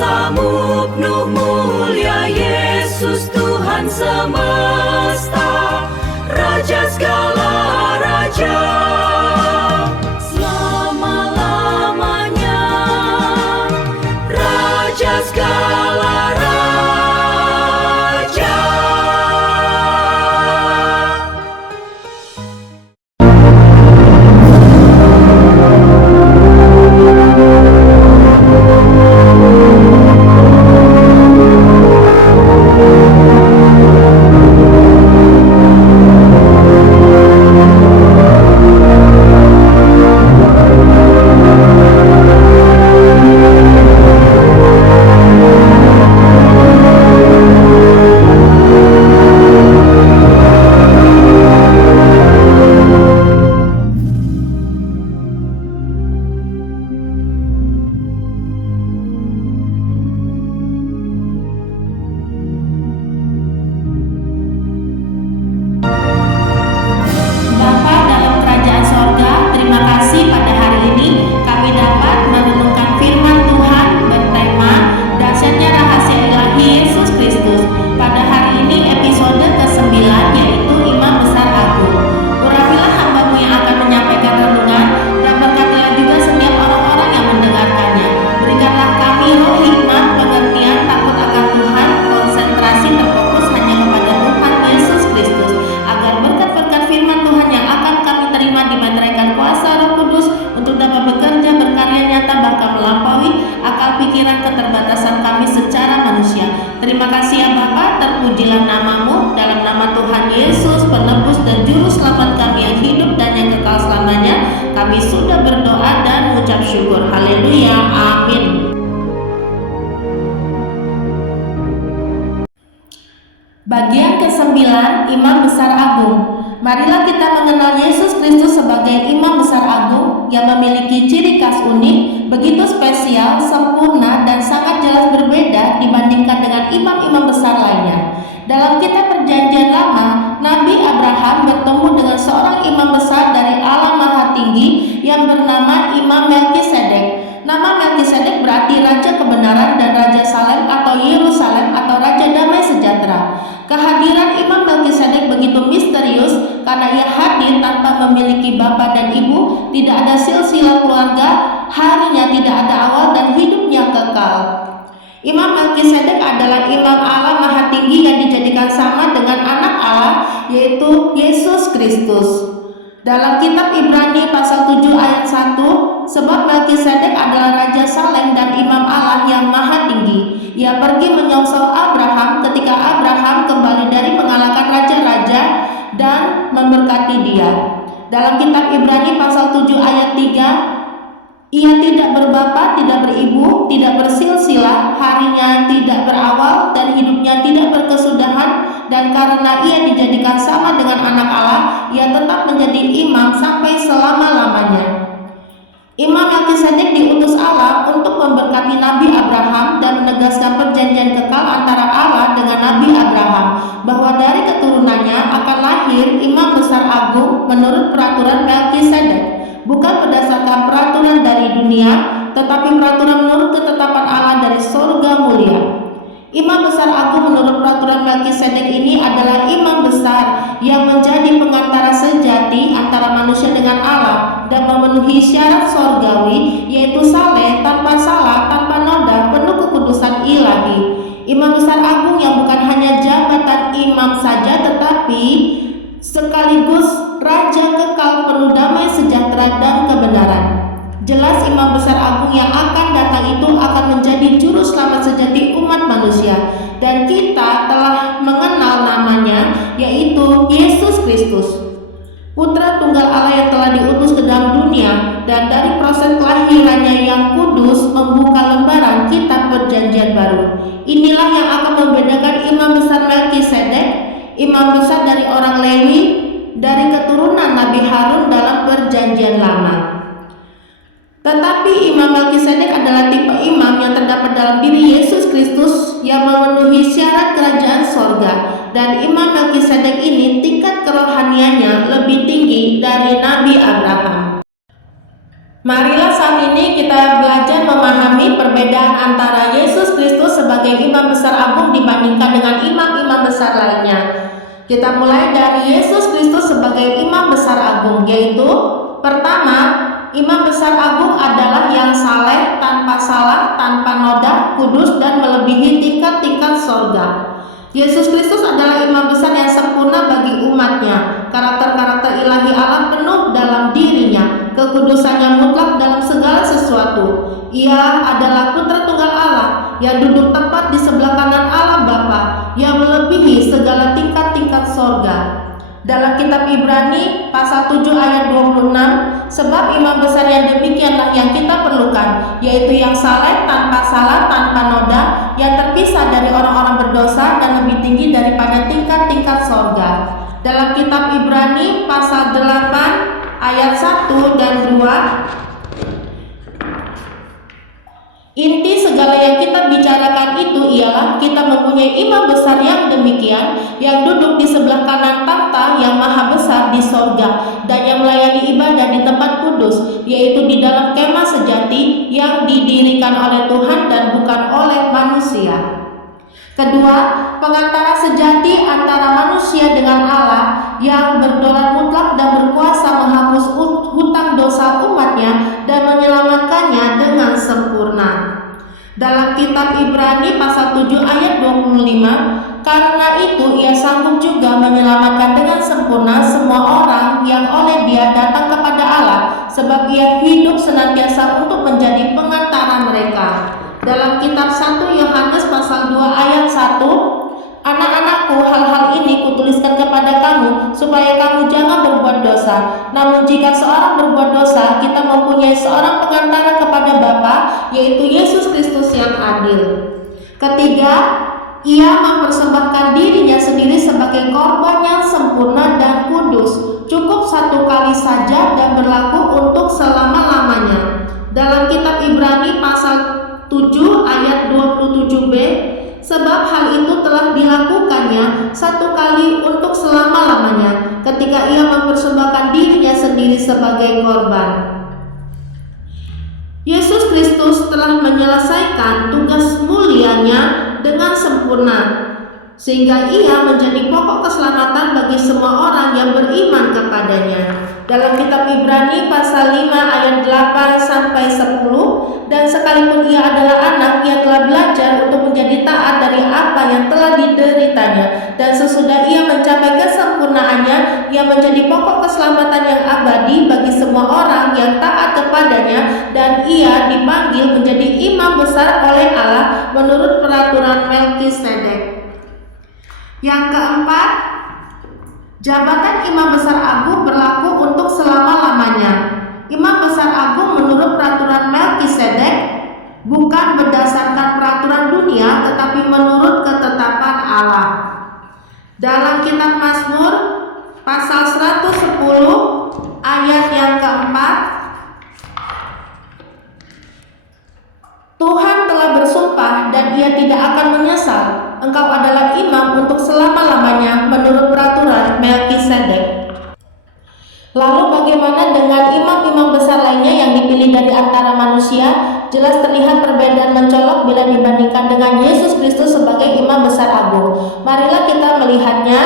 kuasamu penuh mulia Yesus Tuhan semesta, Raja segala raja, selama-lamanya, Raja segala raja. Keterbatasan kami secara manusia. Terima kasih ya Bapa, terpujilah namamu. Dalam nama Tuhan Yesus, penebus dan juru selamat kami yang hidup dan yang kekal selamanya, kami sudah berdoa dan mengucap syukur. Haleluya, amin. Bagian ke-9, Imam Besar Agung. Marilah kita mengenal Yesus Kristus sebagai Imam Besar Agung yang memiliki ciri khas unik, begitu spesial, sempurna, dan sangat jelas berbeda dibandingkan dengan imam-imam besar lainnya. Dalam kitab Perjanjian Lama, Nabi Abraham bertemu dengan seorang imam besar dari Allah Maha Tinggi yang bernama Imam Melkisedek. Nama Melkisedek berarti Raja Kebenaran dan Raja Salem atau Yerusalem atau Raja Damai Sejahtera. Kehadiran Imam Melkisedek begitu misterius karena ia hadir tanpa memiliki bapa dan ibu, tidak ada silsilah keluarga, harinya tidak ada awal dan hidupnya kekal. Imam Melkisedek adalah imam Allah Maha Tinggi yang dijadikan sama dengan anak Allah, yaitu Yesus Kristus. Dalam kitab Ibrani pasal 7 ayat 1, sebab Melkisedek adalah Raja Salem dan imam Allah yang Maha Tinggi. Ia pergi menyongsong Abraham ketika Abraham kembali dari mengalahkan raja-raja dan memberkati dia. Dalam kitab Ibrani pasal 7 ayat 3, ia tidak berbapa, tidak beribu, tidak bersilsilah, harinya tidak berawal, dan hidupnya tidak berkesudahan, dan karena ia dijadikan sama dengan anak Allah, ia tetap menjadi imam sampai selama-lamanya. Imam Melkisedek diutus Allah untuk memberkati Nabi Abraham dan menegaskan perjanjian kekal antara Allah dengan Nabi Abraham, bahwa dari keturunannya akan lahir imam besar agung menurut peraturan Melkisedek, bukan berdasarkan peraturan dari dunia, tetapi peraturan menurut ketetapan Allah dari surga mulia. Imam besar agung menurut peraturan Melkisedek ini adalah imam besar yang menjadi pengantara sejati antara manusia dengan Allah dan memenuhi syarat sorgawi, yaitu saleh, tanpa salah, tanpa noda, penuh kekudusan ilahi. Imam besar agung yang bukan hanya jabatan imam saja, tetapi sekaligus raja kekal penuh damai sejahtera dan kebenaran. Jelas imam besar agung yang akan datang itu akan menjadi juru selamat sejati umat manusia, dan kita telah mengenal namanya, yaitu Yesus Kristus, Putra Tunggal Allah yang telah diutus ke dalam dunia, dan dari proses kelahirannya yang kudus membuka lembaran kitab Perjanjian Baru. Inilah yang akan membedakan imam besar Melkisedek, imam besar dari orang Lewi, dari keturunan Nabi Harun dalam Perjanjian Lama. Tetapi Imam Melkisedek adalah tipe imam yang terdapat dalam diri Yesus Kristus yang memenuhi syarat kerajaan sorga, dan Imam Melkisedek ini tingkat kerohaniannya lebih tinggi dari Nabi Abraham. Marilah saat ini kita belajar memahami perbedaan antara Yesus Kristus sebagai imam besar agung dibandingkan dengan imam-imam besar lainnya. Kita mulai dari Yesus Kristus sebagai imam besar agung, yaitu pertama, imam besar agung adalah yang saleh, tanpa salah, tanpa noda, kudus, dan melebihi tingkat-tingkat sorga. Yesus Kristus adalah imam besar yang sempurna bagi umatnya. Karakter-karakter ilahi Allah penuh dalam dirinya, kekudusannya mutlak dalam segala sesuatu. Ia adalah putra tunggal Allah yang duduk tepat di sebelah kanan Allah Bapa, yang melebihi segala tingkat-tingkat sorga. Dalam kitab Ibrani pasal 7 ayat 26, sebab imam besar yang demikianlah yang kita perlukan, yaitu yang saleh, tanpa salah, tanpa noda, yang terpisah dari orang-orang berdosa dan lebih tinggi daripada tingkat-tingkat sorga. Dalam kitab Ibrani pasal 8 ayat 1 dan 2, inti segala yang kita bicarakan itu ialah kita mempunyai imam besar yang demikian, yang duduk di sebelah kanan tahta yang maha besar di sorga, dan yang melayani ibadah di tempat kudus, yaitu di dalam kemah sejati yang didirikan oleh Tuhan dan bukan oleh manusia. Kedua, pengantara sejati antara manusia dengan Allah yang berdaulat mutlak dan berkuasa menghapus hutang dosa umatnya dan menyelamatkannya dengan sempurna. Dalam kitab Ibrani pasal 7 ayat 25, karena itu ia sanggup juga menyelamatkan dengan sempurna semua orang yang oleh dia datang kepada Allah, sebab ia hidup senantiasa untuk menjadi pengantara mereka. Dalam kitab 1 Yohanes pasal 2 ayat 1, anak-anakku, hal-hal ini kutuliskan kepada kamu supaya kamu jangan berbuat dosa. Namun jika seorang berbuat dosa, kita mempunyai seorang pengantara kepada Bapa, yaitu Yesus Kristus yang adil. Ketiga, ia mempersembahkan dirinya sendiri sebagai korban yang sempurna dan kudus, cukup satu kali saja dan berlaku untuk selama-lamanya. Dalam kitab Ibrani pasal 7 ayat 27b, sebab hal itu telah dilakukannya satu kali untuk selama-lamanya, ketika ia mempersembahkan dirinya sendiri sebagai korban. Yesus Kristus telah menyelesaikan tugas mulianya dengan sempurna, sehingga ia menjadi pokok keselamatan bagi semua orang yang beriman kepadanya. Dalam kitab Ibrani pasal 5 ayat 8 sampai 10, dan sekalipun ia adalah anak, ia telah belajar untuk menjadi taat dari apa yang telah dideritanya, dan sesudah ia mencapai kesempurnaannya, ia menjadi pokok keselamatan yang abadi bagi semua orang yang taat kepadanya, dan ia dipanggil menjadi imam besar oleh Allah menurut peraturan Melkisedek. Yang keempat, jabatan imam besar agung berlaku untuk selama-lamanya. Imam besar agung menurut peraturan Melkisedek bukan berdasarkan peraturan dunia, tetapi menurut ketetapan Allah. Dalam kitab Mazmur pasal 110 ayat yang keempat, Tuhan telah bersumpah dan ia tidak akan menyesal, engkau adalah imam untuk selama-lamanya menurut peraturan Melkisedek. Lalu bagaimana dengan imam-imam besar lainnya yang dipilih dari antara manusia? Jelas terlihat perbedaan mencolok bila dibandingkan dengan Yesus Kristus sebagai imam besar agung. Marilah kita melihatnya.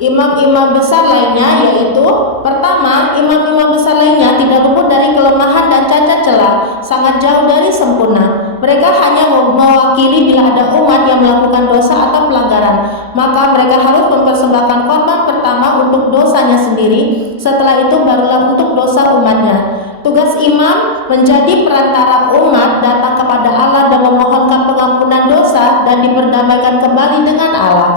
Imam-imam besar lainnya yaitu, pertama, imam-imam besar lainnya tidak luput dari kelemahan dan cacat celah, sangat jauh dari sempurna. Mereka hanya mewakili bila ada umat yang melakukan dosa atau pelanggaran, maka mereka harus mempersembahkan korban pertama untuk dosanya sendiri, setelah itu barulah untuk dosa umatnya. Tugas imam menjadi perantara umat datang kepada Allah dan memohonkan pengampunan dosa dan diperdamaikan kembali dengan Allah.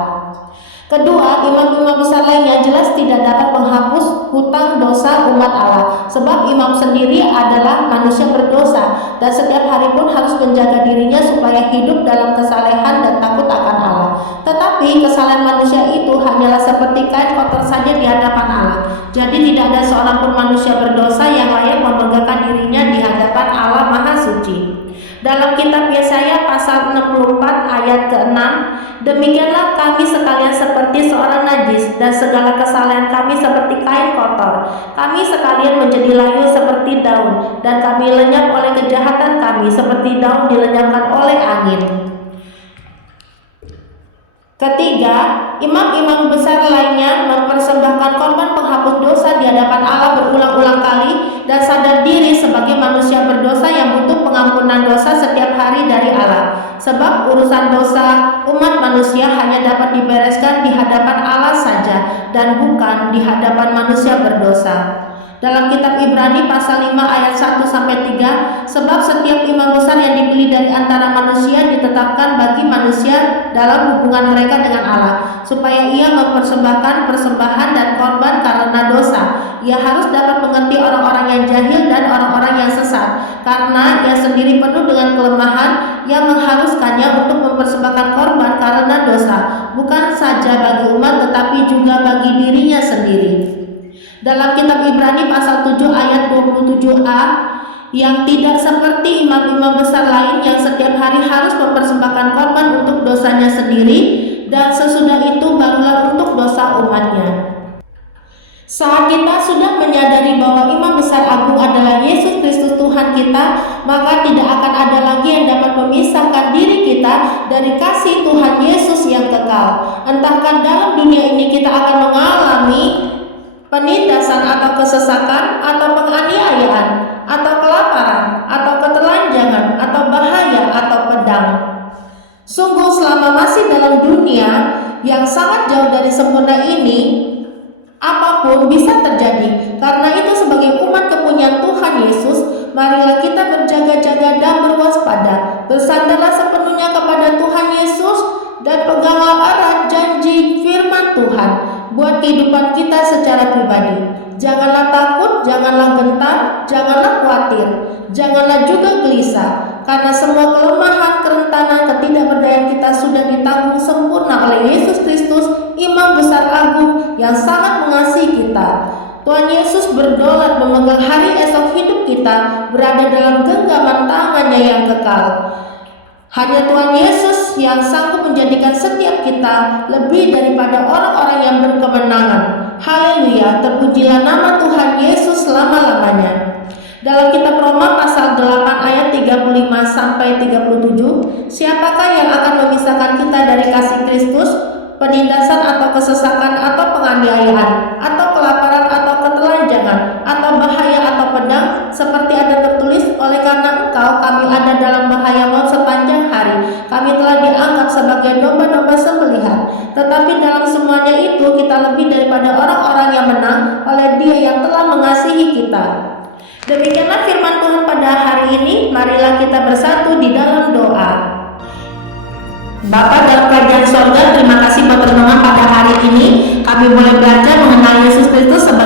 Kedua, imam-imam besar lainnya jelas tidak dapat menghapus hutang dosa umat Allah, sebab imam sendiri adalah manusia berdosa dan setiap hari pun harus menjaga dirinya supaya hidup dalam kesalehan dan takut akan Allah. Tetapi kesalahan manusia itu hanyalah seperti kain kotor saja di hadapan Allah. Jadi tidak ada seorang pun manusia berdosa yang layak memegahkan dirinya di hadapan Allah Maha Suci. Dalam kitab Yesaya pasal 64 ayat ke-6, demikianlah kami sekalian seperti seorang najis, dan segala kesalahan kami seperti kain kotor. Kami sekalian menjadi layu seperti daun, dan kami lenyap oleh kejahatan kami seperti daun dilenyapkan oleh angin. Ketiga, imam-imam besar lainnya mempersembahkan korban penghapus dosa di hadapan Allah berulang-ulang kali dan sadar diri sebagai manusia berdosa yang butuh pengampunan dosa setiap hari dari Allah. Sebab urusan dosa umat manusia hanya dapat dibereskan di hadapan Allah saja dan bukan di hadapan manusia berdosa. Dalam kitab Ibrani pasal 5 ayat 1-3, sebab setiap imam besar yang dipilih dari antara manusia ditetapkan bagi manusia dalam hubungan mereka dengan Allah, supaya ia mempersembahkan persembahan dan korban karena dosa. Ia harus dapat mengerti orang-orang yang jahil dan orang-orang yang sesat, karena ia sendiri penuh dengan kelemahan yang mengharuskannya untuk mempersembahkan korban karena dosa, bukan saja bagi umat tetapi juga bagi dirinya sendiri. Dalam kitab Ibrani pasal 7 ayat 27a, yang tidak seperti imam-imam besar lain yang setiap hari harus mempersembahkan korban untuk dosanya sendiri, dan sesudah itu barulah untuk dosa umatnya. Saat kita sudah menyadari bahwa imam besar agung adalah Yesus Kristus Tuhan kita, maka tidak akan ada lagi yang dapat memisahkan diri kita dari kasih Tuhan Yesus yang kekal. Entahkah dalam dunia ini kita akan mengalami penindasan atau kesesakan atau penganiayaan atau kelaparan atau ketelanjangan atau bahaya atau pedang. Sungguh selama masih dalam dunia yang sangat jauh dari sempurna ini, apapun bisa terjadi. Karena itu sebagai umat kepunyaan Tuhan Yesus, marilah kita berjaga-jaga dan berwaspada. Bersandarlah sepenuhnya kepada Tuhan Yesus dan peganglah erat janji firman Tuhan buat kehidupan kita secara pribadi. Janganlah takut, janganlah gentar, janganlah khawatir, janganlah juga gelisah, karena semua kelemahan, kerentanan, ketidakberdayaan kita sudah ditanggung sempurna oleh Yesus Kristus, Imam Besar Agung yang sangat mengasihi kita. Tuhan Yesus berdaulat memegang hari esok hidup kita berada dalam genggaman tangannya yang kekal. Hanya Tuhan Yesus yang sanggup menjadikan setiap kita lebih daripada orang-orang yang berkemenangan. Haleluya, terpujilah nama Tuhan Yesus selama-lamanya. Dalam kitab Roma pasal 8 ayat 35-37, siapakah yang akan memisahkan kita dari kasih Kristus? Penindasan atau kesesakan atau penganiayaan atau kelaparan atau ketelanjangan atau bahaya atau pedang, seperti ada tertulis, oleh karena engkau kami ada dalam bahaya maut sepanjang hari, kami telah dianggap sebagai domba-domba sembelihan. Tetapi dalam semuanya itu kita lebih daripada orang-orang yang menang oleh Dia yang telah mengasihi kita. Demikianlah firman Tuhan pada hari ini. Marilah kita bersatu di dalam doa. Bapa dalam kerajaan sorga, terima kasih buat renungan pada hari ini. Kami boleh belajar mengenal Yesus Kristus sebagai